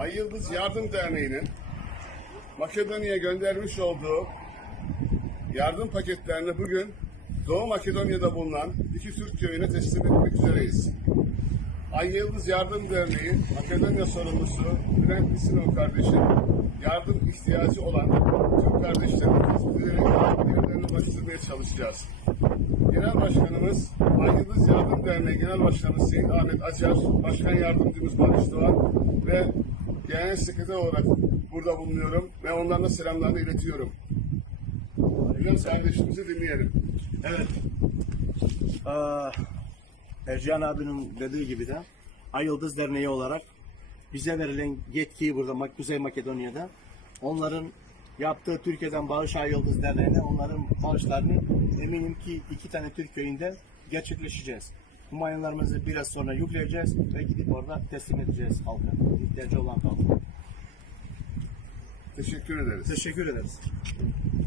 Ay Yıldız Yardım Derneği'nin Makedonya'ya göndermiş olduğu yardım paketlerini bugün Doğu Makedonya'da bulunan iki Türk köyüne teslim etmek üzereyiz. Ay Yıldız Yardım Derneği Makedonya sorumlusu Bülent Lisinov kardeşim yardım ihtiyacı olan Türk kardeşlerimi tespit ederek yerlerine ulaştırmaya çalışacağız. Genel Başkanımız Ay Yıldız Yardım Derneği Genel Başkanı Sayın Ahmet Acar, Başkan Yardımcımız Barış Doğan ve Genel Sekreter olarak burada bulunuyorum ve onlarına selamlarını iletiyorum. Bülent kardeşimizi dinleyelim. Evet. Aa, Ercan abinin dediği gibi de Ay Yıldız Derneği olarak bize verilen yetkiyi burada Kuzey Makedonya'da onların yaptığı Türkiye'den bağış Ay Yıldız Derneği'ne onların bağışlarını eminim ki iki tane Türk köyünde gerçekleşeceğiz. Bu mayınlarımızı biraz sonra yükleyeceğiz ve gidip orada teslim edeceğiz halka. İhtiyacı olan halka. Teşekkür ederiz. Teşekkür ederiz.